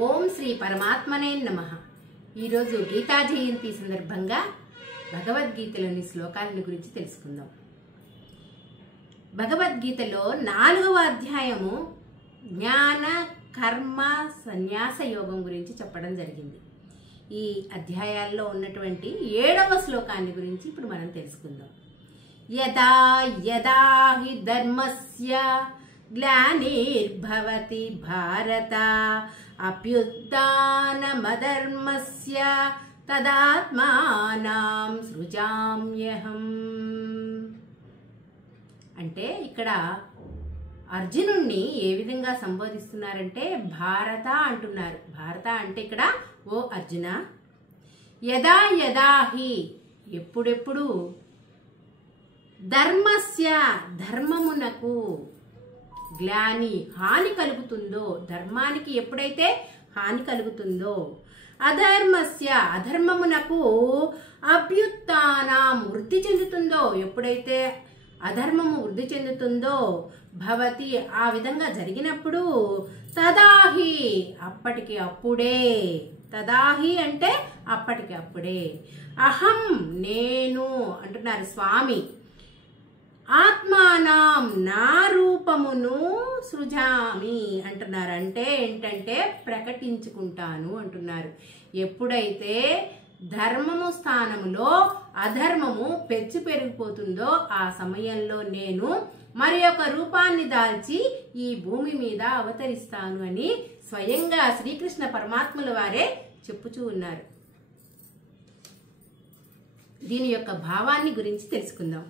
ఓం శ్రీ పరమాత్మనే నమః. ఈరోజు గీతా జయంతి సందర్భంగా భగవద్గీతలోని శ్లోకాలను గురించి తెలుసుకుందాం. భగవద్గీతలో 4వ అధ్యాయము జ్ఞాన కర్మ సన్యాస యోగం గురించి చెప్పడం జరిగింది. ఈ అధ్యాయాల్లో ఉన్నటువంటి 7వ శ్లోకాన్ని గురించి ఇప్పుడు మనం తెలుసుకుందాం. యదా యదా హి ధర్మస్య గ్లానిర్భవతి భారత అభ్యుత్థానమధర్మస్య తదాత్మానం సృజామ్యహం. అంటే ఇక్కడ అర్జునుణ్ణి ఏ విధంగా సంబోధిస్తున్నారంటే భారత అంటున్నారు. భారత అంటే ఇక్కడ ఓ అర్జున, యదా యదా హి ఎప్పుడెప్పుడు, ధర్మస్య ధర్మమునకు, గ్లాని హాని కలుగుతుందో, ధర్మానికి ఎప్పుడైతే హాని కలుగుతుందో, అధర్మస్య అధర్మమునకు, అభ్యుత్థానం వృద్ధి చెందుతుందో, ఎప్పుడైతే అధర్మము వృద్ధి చెందుతుందో, భవతి ఆ విధంగా జరిగినప్పుడు, తదాహి అప్పటికి అప్పుడే, తదాహి అంటే అప్పటికి అప్పుడే, అహం నేను అంటున్నారు స్వామి, ఆత్మానం నా రూపమును సృజామి అంటున్నారు. అంటే ఏంటంటే ప్రకటించుకుంటాను అంటున్నారు. ఎప్పుడైతే ధర్మము స్థానములో అధర్మము పెచ్చు పెరిగిపోతుందో ఆ సమయంలో నేను మరి ఒక రూపాన్ని దాల్చి ఈ భూమి మీద అవతరిస్తాను అని స్వయంగా శ్రీకృష్ణ పరమాత్ముల వారే చెప్పుచూ ఉన్నారు. దీని యొక్క భావాన్ని గురించి తెలుసుకుందాం.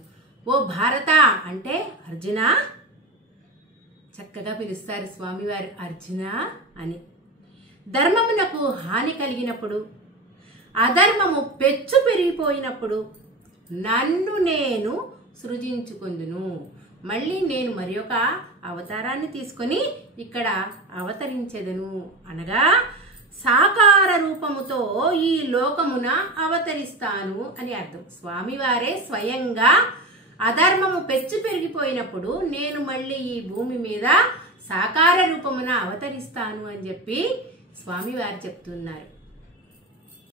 ఓ భారత అంటే అర్జున, చక్కగా పిలుస్తారు స్వామివారు అర్జున అని. ధర్మమునకు హాని కలిగినప్పుడు, అధర్మము పెచ్చు పెరిగిపోయినప్పుడు నన్ను నేను సృజించుకొందును. మళ్ళీ నేను మరి ఒక అవతారాన్ని తీసుకొని ఇక్కడ అవతరించెదను అనగా సాకార రూపముతో ఈ లోకమున అవతరిస్తాను అని అర్థం. స్వామివారే స్వయంగా అధర్మము పెచ్చు పెరిగిపోయినప్పుడు నేను మళ్ళీ ఈ భూమి మీద సాకార రూపమున అవతరిస్తాను అని చెప్పి స్వామివారు చెప్తున్నారు.